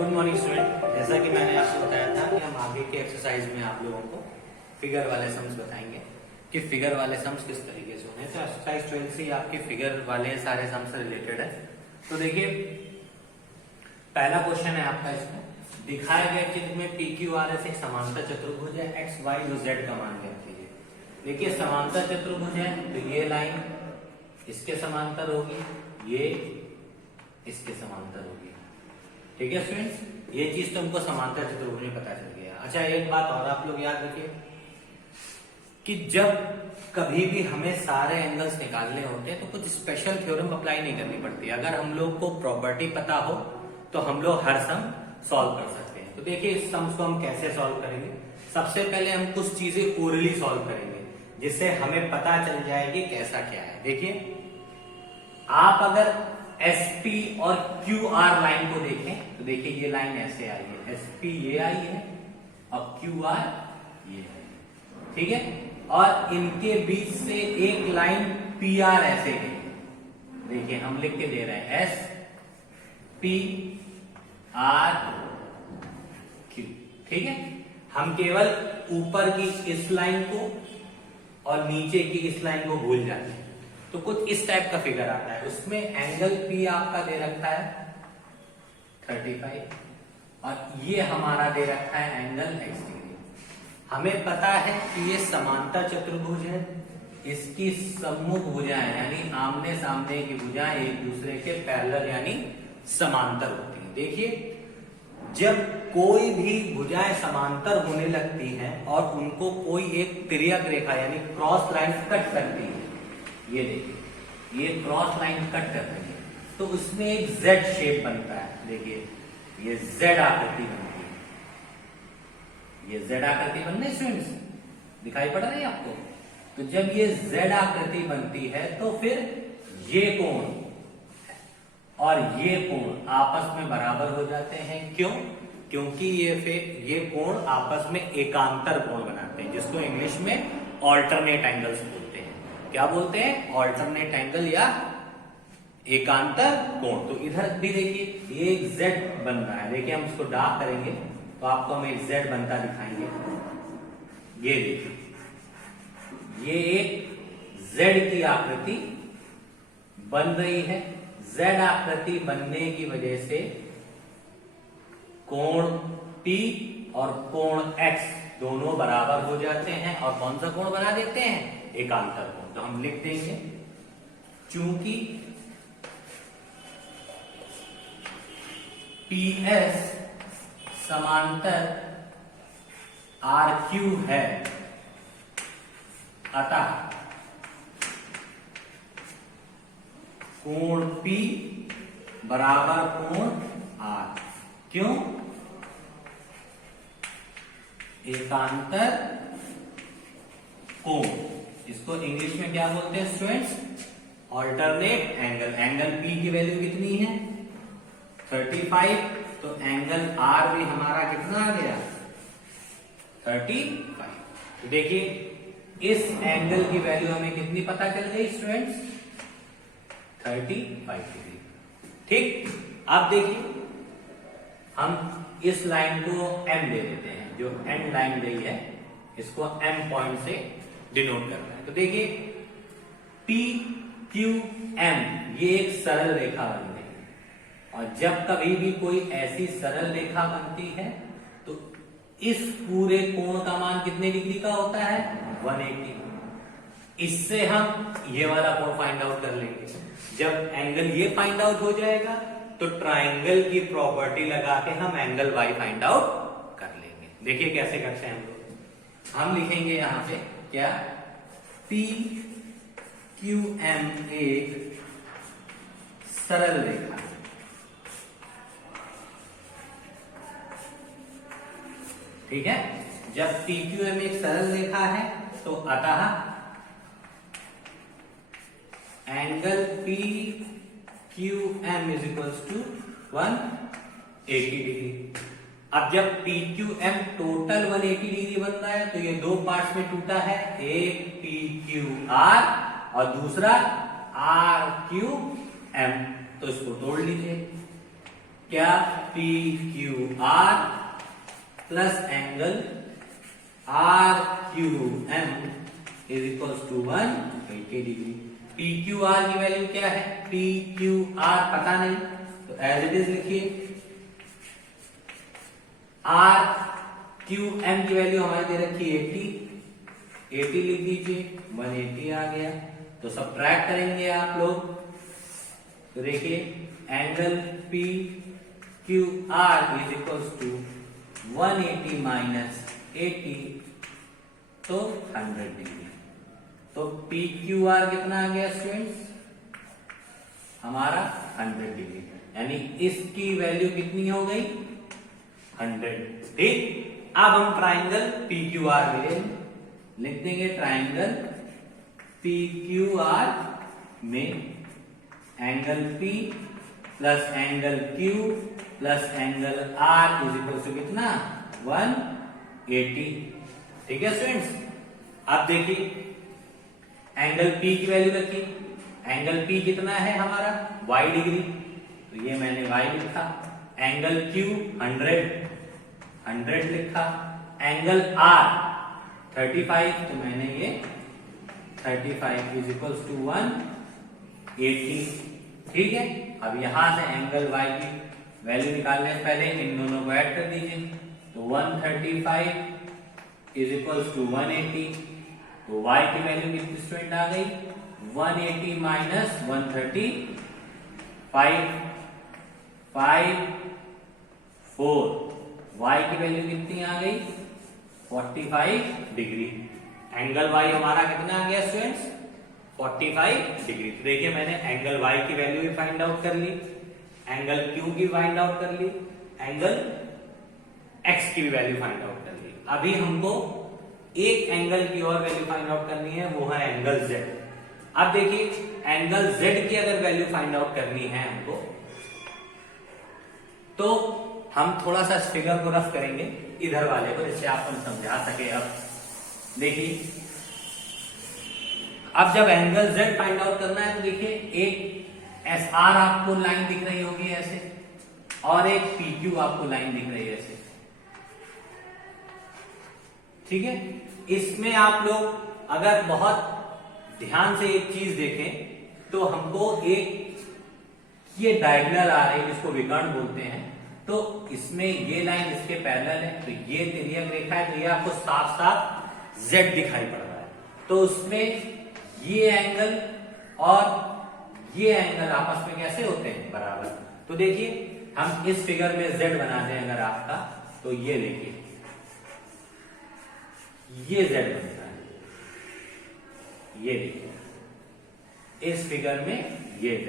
Good morning student. जैसा कि मैंने आपको बताया था कि हम आगे के एक्सरसाइज में आप लोगों को फिगर वाले सम्स बताएंगे कि फिगर वाले सम्स किस तरीके से होने। तो एक्सरसाइज 12 से आपके फिगर वाले सारे सम्स से रिलेटेड है। तो देखिए पहला क्वेश्चन है आपका, इसमें दिखाया गया चित्र में PQRS एक समांतर चतुर्भुज है, एक्स वाई और जेड का मान ज्ञात कीजिए। देखिए समांतर चतुर्भुज है तो ये लाइन इसके समांतर होगी, ये इसके समांतर होगी। ठीक है स्टूडेंट्स, ये चीज तो हमको समांतर चतुर्भुज में पता चल गया। अच्छा एक बात और आप लोग याद रखिए कि जब कभी भी हमें सारे एंगल्स निकालने होते हैं तो कुछ स्पेशल थ्योरम अप्लाई नहीं करनी पड़ती। अगर हम लोग को प्रॉपर्टी पता हो तो हम लोग हर सम सॉल्व कर सकते हैं। तो देखिए इस सम्स को हम कैसे सॉल्व करेंगे। सबसे पहले हम कुछ चीजें ओरली सॉल्व करेंगे जिससे हमें पता चल जाएगी कैसा क्या है। देखिए आप अगर SP और QR लाइन को देखें तो देखिए ये लाइन ऐसे आई है, SP ये आई है और QR ये है, ठीक है। और इनके बीच से एक लाइन PR ऐसे गई, देखिए हम लिख के दे रहे हैं SPRQ, ठीक है। हम केवल ऊपर की इस लाइन को और नीचे की इस लाइन को भूल जाते हैं। तो कुछ इस टाइप का फिगर आता है, उसमें एंगल P आपका दे रखा है 35 और ये हमारा दे रखा है एंगल X डिग्री। हमें पता है कि ये समांतर चतुर्भुज है, इसकी सम्मुख भुजाएं यानी आमने सामने की भुजाएं एक दूसरे के पैरेलल यानी समांतर होती है। देखिए जब कोई भी भुजाएं समांतर होने लगती हैं और उनको कोई एक तिर्यक रेखा यानी क्रॉस लाइन कट करती है, ये देखिए ये क्रॉस लाइन कट कर रही है तो उसमें एक Z शेप बनता है। देखिए ये Z आकृति बनती है, ये Z आकृति बन रही स्टूडेंट्स, दिखाई पड़ रही है आपको। तो जब ये Z आकृति बनती है तो फिर ये कोण और ये कोण आपस में बराबर हो जाते हैं। क्यों? क्योंकि ये कोण आपस में एकांतर कोण बनाते हैं, जिसको इंग्लिश में ऑल्टरनेट एंगल्स बोलते हैं। क्या बोलते हैं? ऑल्टरनेट एंगल या एकांतर कोण। तो इधर भी देखिए ये एक Z बन रहा है, देखिए हम इसको डार्क करेंगे तो आपको हम एक Z बनता दिखाएंगे। ये देखिए ये एक Z की आकृति बन रही है। Z आकृति बनने की वजह से कोण P और कोण X दोनों बराबर हो जाते हैं और कौन सा कोण बना देते हैं? एकांतर कोण। तो हम लिख देंगे चूंकि PS समांतर RQ है अतः कोण P बराबर कोण R। क्यों? एकांतर कोण, इसको इंग्लिश में क्या बोलते हैं students? Alternate angle. Angle P की वैल्यू कितनी है? 35। तो एंगल R भी हमारा कितना आ गया? 35। तो देखिए इस एंगल की वैल्यू हमें कितनी पता चल गई स्टूडेंट्स? 35 डिग्री। ठीक, अब देखिए हम इस लाइन को M दे देते हैं, जो एंड लाइन गई है इसको M पॉइंट से डिनोट करना है। तो देखिए PQM ये एक सरल रेखा बन गई और जब कभी भी कोई ऐसी सरल रेखा बनती है तो इस पूरे कोण का मान कितने डिग्री का होता है? 180। इससे हम ये वाला कोण फाइंड आउट कर लेंगे। जब एंगल ये फाइंड आउट हो जाएगा तो ट्राइंगल की प्रॉपर्टी लगा के हम एंगल Y फाइंड आउट कर लेंगे। देखिए कैसे करते हैं हम लोग। हम लिखेंगे यहां पे क्या? PQM एक सरल रेखा, ठीक है। जब PQM एक सरल रेखा है तो अतः angle PQM is equals to 180 degree. अब जब PQM टोटल 180 डिग्री बन रहा है तो ये दो पार्ट्स में टूटा है, एक PQR और दूसरा RQM। तो इसको तोड़ लीजिए। क्या P Q R plus angle R Q M is equals to 180 degree. P Q R की वैल्यू क्या है? पी क्यू आर पता नहीं, तो एज इट इज लिखिए। आर क्यू एम की वैल्यू हमारी दे रखी है 80 लिख दीजिए, 180 आ गया। तो सब्ट्रैक्ट करेंगे आप लोग, तो देखिए angle P Q R is equals to 180 minus 80, तो 100 डिग्री। तो पी क्यू आर कितना आ गया स्टूडेंट्स? हमारा 100 डिग्री, यानी इसकी वैल्यू कितनी हो गई? 100। ठीक, अब हम ट्राइंगल पी क्यू आर में लिख देंगे। ट्राइंगल पी क्यू आर में angle P plus angle Q plus angle R is equal to कितना? 180। ठीक है स्टूडेंट्स, अब देखिए एंगल पी की वैल्यू रखी। एंगल पी कितना है हमारा? y डिग्री, तो ये मैंने y लिखा। एंगल क्यू 100 लिखा। एंगल आर 35, तो मैंने ये 35 इज इक्वल्स टू 180। ठीक है, अब यहां से एंगल y की वैल्यू निकालने से पहले इन दोनों को ऐड कर दीजिए, तो 135 इज इक्वल्स टू 180। तो y की वैल्यू कितनी स्टूडेंट आ गई? 180 माइनस 135, 5 4। y की वैल्यू कितनी आ गई? 45 डिग्री। एंगल y हमारा कितना आ गया स्टूडेंट्स? 45 डिग्री। तो देखिए मैंने एंगल y की वैल्यू भी फाइंड आउट कर ली, एंगल q की फाइंड आउट कर ली, एंगल x की भी वैल्यू फाइंड आउट कर ली। अभी हमको एक एंगल की और वैल्यू फाइंड आउट करनी है, वो है एंगल z। अब देखिए एंगल z की अगर वैल्यू फाइंड आउट करनी है हमको, तो हम थोड़ा सा इस फिगर को रफ करेंगे इधर वाले को, जिससे आप हम समझा सके। अब देखिए, अब जब एंगल z फाइंड आउट करना है, तो देखिए एक एस आर आपको लाइन दिख रही होगी ऐसे, और एक पी क्यू आपको लाइन दिख रही है ऐसे। ठीक है, इसमें आप लोग अगर बहुत ध्यान से एक चीज देखें, तो हमको एक ये डायगोनल आ रही है जिसको विकर्ण बोलते हैं, तो इसमें ये लाइन इसके पैरेलल है, तो ये तिर्यक रेखा है, तो ये आपको साफ साफ z दिखाई पड़ रहा है। तो उसमें ये एंगल और ये एंगल आपस में कैसे होते हैं? बराबर। तो देखिए हम इस फिगर में z बना दें अगर आपका, तो ये देखिए ये z बनता है, ये देखिए इस फिगर में ये z।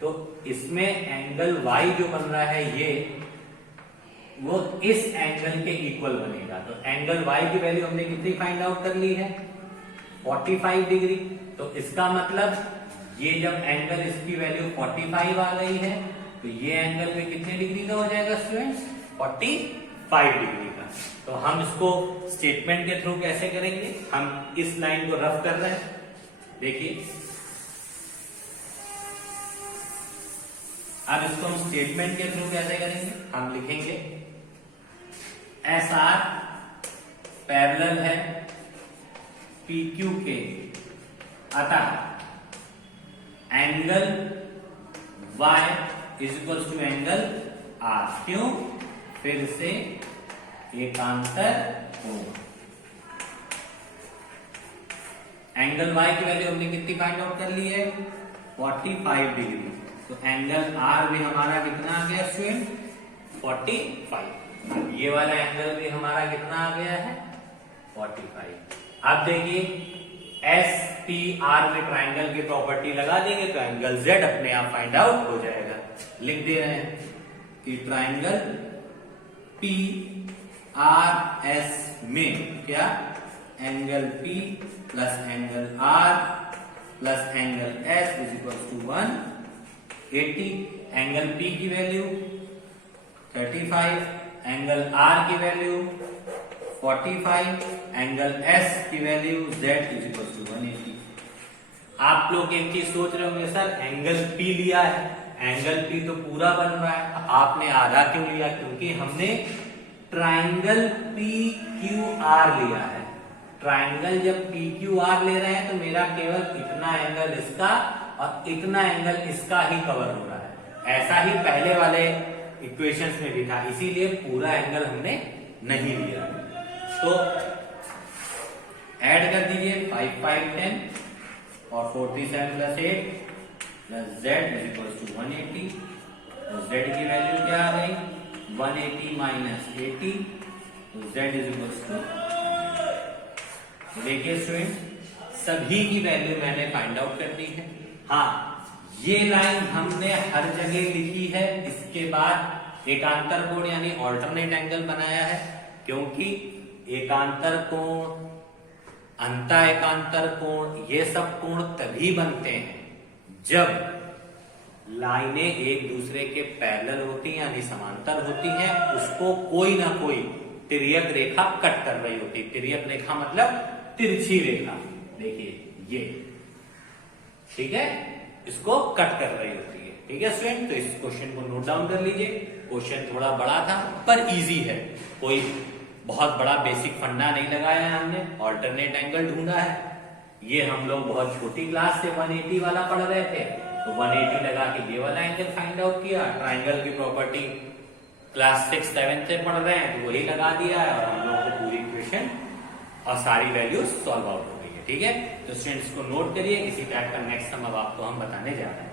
तो इसमें एंगल y जो बन रहा है ये, वो इस एंगल के इक्वल बनेगा। तो एंगल y की वैल्यू हमने कितनी फाइंड आउट कर ली है? 45 डिग्री। तो इसका मतलब ये जब एंगल इसकी वैल्यू 45 आ गई है, तो ये एंगल में कितने डिग्री का हो जाएगा स्टूडेंट्स? 45 डिग्री का। तो हम इसको स्टेटमेंट के थ्रू कैसे करेंगे? हम इस लाइन को रफ कर रहे हैं, देखिए अब इसको हम स्टेटमेंट के थ्रू कैसे करेंगे? हम लिखेंगे एस आर पैरेलल है पी क्यू के, अतः angle y is equal to angle r। क्यों? फिर से एकांतर कोण। एंगल y की वैल्यू हमने कितनी फाइंड आउट कर ली है? 45 डिग्री। तो एंगल r भी हमारा कितना आ गया स्टूडेंट? 45। ये वाला एंगल भी हमारा कितना आ गया है? 45। अब देखिए एस पी आर में ट्राइंगल की प्रॉपर्टी लगा देंगे, तो एंगल z अपने आप फाइंड आउट हो जाएगा। लिख दे रहे हैं कि ट्राइंगल पी आर एस में क्या? Angle P plus angle R plus angle S is equal to 180। Angle P की वैल्यू 35, एंगल R की वैल्यू 45, एंगल S की value Z is equal to 180। आप लोग एक चीज सोच रहे होंगे, सर एंगल P लिया है, एंगल पी तो पूरा बन रहा है, आपने आधा क्यों लिया? क्योंकि हमने ट्राइंगल पी क्यू आर लिया है। ट्राइंगल जब पी क्यू आर ले रहे हैं तो मेरा केवल इतना एंगल इसका और इतना एंगल इसका ही कवर हो रहा है। ऐसा ही पहले वाले इक्वेशंस में भी था, इसीलिए पूरा एंगल हमने नहीं लिया। तो ऐड कर दीजिए 5 5 10 और 47 plus 8 plus Z is equal to 180। तो जेड की वैल्यू क्या आ गई? 180 माइनस 80, तो जेड इज इक्वल टू। देखिए स्टूडेंट, सभी की वैल्यू मैंने फाइंड आउट कर दी है। हाँ, ये लाइन हमने हर जगह लिखी है, इसके बाद एकांतर कोण यानी ऑल्टरनेट एंगल बनाया है, क्योंकि एकांतर कोण, अंता एकांतर कोण, ये सब कोण तभी बनते हैं जब लाइनें एक दूसरे के पैरेलल होती हैं यानी समांतर होती हैं, उसको कोई ना कोई तिर्यक रेखा कट कर रही होती है। तिर्यक रेखा मतलब तिरछी रेखा, देखिए ये, ठीक है, इसको कट कर रही होती है। ठीक है स्टूडेंट, तो इस क्वेश्चन को नोट डाउन कर लीजिए। क्वेश्चन थोड़ा बड़ा था पर इजी है, कोई बहुत बड़ा बेसिक फंडा नहीं लगाया है हमने, ऑल्टरनेट एंगल ढूंढा है। ये हम लोग बहुत छोटी क्लास से 180 वाला पढ़ रहे थे, तो 180 लगा के ये वाला एंगल फाइंड आउट किया। ट्राइंगल की प्रॉपर्टी क्लास 6 7 से पढ़ रहे हैं, तो वही लगा दिया है और हम लोगों को पूरी इक्वेशन और सारी वैल्यूज सॉल्व आउट हो गई है। ठीक है, तो स्टूडेंट्स को नोट करिए, इसी टाइप का नेक्स्ट सम अब आपको हम बताने जा रहे हैं।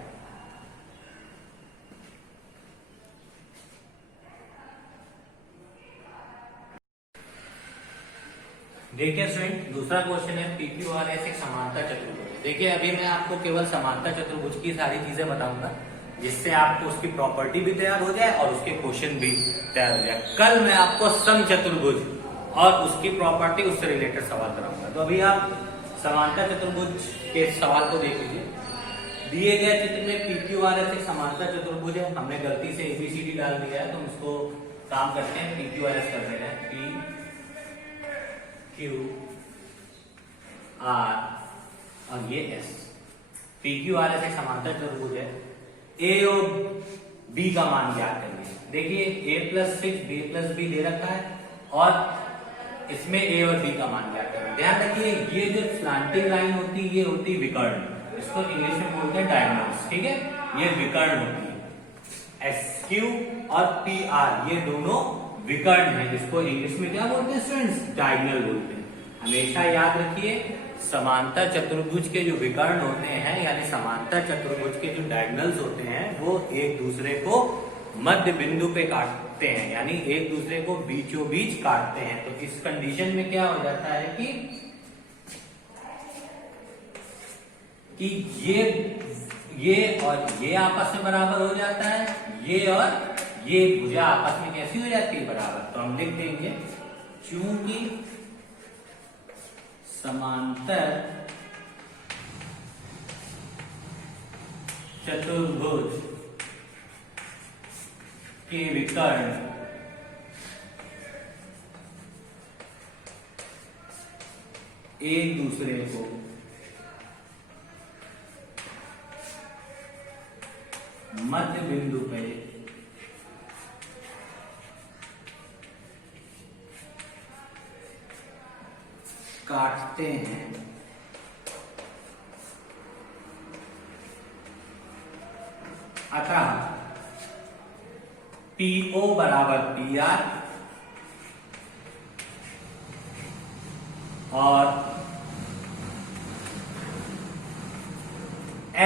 देखिए स्टूडेंट, दूसरा क्वेश्चन है PQRS एक समांतर चतुर्भुज। देखिए अभी मैं आपको केवल समांतर चतुर्भुज की सारी चीजें बताऊंगा, जिससे आपको उसकी प्रॉपर्टी भी तैयार हो जाए और उसके क्वेश्चन भी तैयार हो जाए। कल मैं आपको सम चतुर्भुज और उसकी प्रॉपर्टी, उससे रिलेटेड सवाल कराऊंगा। तो अभी आप समांतर चतुर्भुज के सवाल को देख लीजिए। दिए गए चित्र में PQRS एक समांतर चतुर्भुज है, हमने गलती से ABCD डाल दिया है, तो उसको काम करते हैं, PQRS कर दे रहे हैं, PQR और ये S। PQRS एक समांतर चतुर्भुज है, A और B का मान ज्ञात करिए। देखिए A plus 6 B plus B दे रखा है और इसमें A और B का मान ज्ञात करना। ध्यान रखिए, ये जो स्लैंटिंग लाइन होती है ये होती है विकर्ण, इसको इंग्लिश में बोलते हैं डायगोनल्स। ठीक है, ये विकर्ण होती है। SQ और PR ये दोनों विकर्ण है, इसको इंग्लिश में क्या बोलते हैं स्टूडेंट्स? डायगोनल बोलते हैं। हमेशा याद रखिए, समांतर चतुर्भुज के जो विकर्ण होते हैं यानी समांतर चतुर्भुज के जो डायगोनल्स होते हैं वो एक दूसरे को मध्य बिंदु पे काटते हैं, यानी एक दूसरे को बीचों बीच काटते हैं। तो इस कंडीशन में क्या हो जाता है कि ये और ये आपस में बराबर हो जाता है, ये और ये भुजा आपस में कैसी हो जाती है? बराबर। तो हम लिख देंगे, चूंकि समांतर चतुर्भुज के विकर्ण एक दूसरे को मध्य बिंदु पे काटते हैं, अतः PO बराबर PR और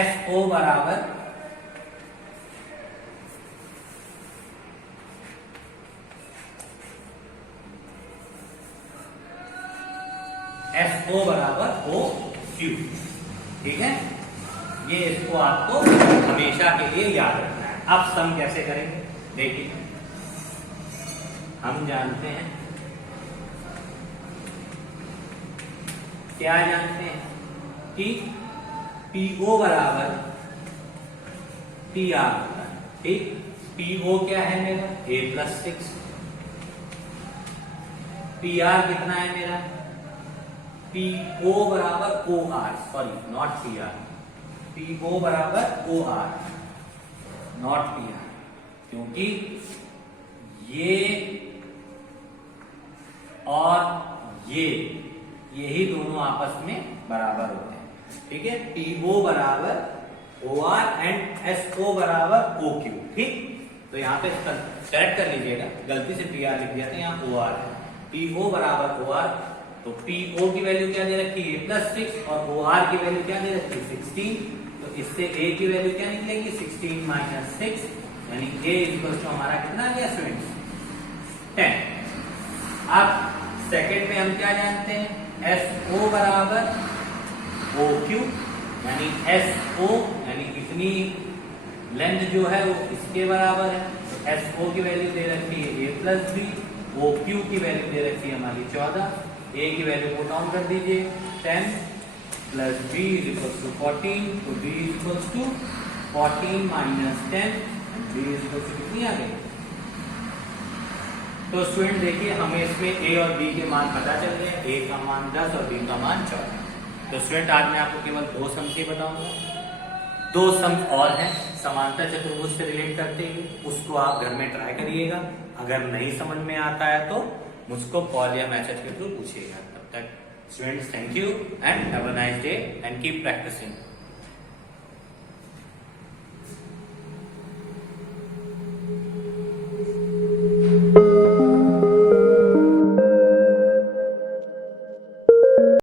FO बराबर FO बराबर OQ। ठीक है, ये इसको आपको हमेशा के लिए याद रखना है। अब सम कैसे करेंगे? देखिए, हम जानते हैं, क्या जानते हैं कि PO बराबर PR होता है। ठीक, PO क्या है मेरा? A plus 6। PR कितना है मेरा? PO बराबर OR, sorry not PR, PO बराबर OR। क्योंकि ये और यही दोनों आपस में बराबर होते हैं। ठीक है, PO बराबर OR एंड SO बराबर OQ। ठीक, तो यहाँ पे करेक्ट कर लीजिएगा, गलती से PR लिख दिया था, यहाँ OR है। PO बराबर OR, तो PO की वैल्यू क्या दे रखी है +6 और OR की वैल्यू क्या दे रखी है 16। तो इससे A की वैल्यू क्या निकलेगी 16 - 6, यानी A इक्वल टू हमारा कितना आ गया स्टूडेंट्स 10। अब सेकंड में हम क्या जानते हैं SO बराबर OQ, यानी SO यानी इतनी लेंथ जो है वो इसके बराबर है। तो SO की वैल्यू दे रखी है A + B, OQ की वैल्यू दे रखी है हमारी 14। A की वैल्यू को काउंट कर दीजिए 10 + B = 14, तो B = 14 - 10, B = कितनी आ गई। तो स्टूडेंट देखिए हमें इसमें A और B के मान पता चल गए, A का मान 10 और B का मान 14। तो स्टूडेंट आज मैं आपको केवल 2 सम्स ही बताऊंगा, 2 सम्स और हैं समांतर चतुर्भुज से रिलेट करते हुए, उसको आप घर में ट्राई करिएगा। अगर नहीं समझ में आता है तो मुझको कॉल या मैसेज के थ्रू पूछिएगा। तब तक students thank you and have a nice day and keep practising.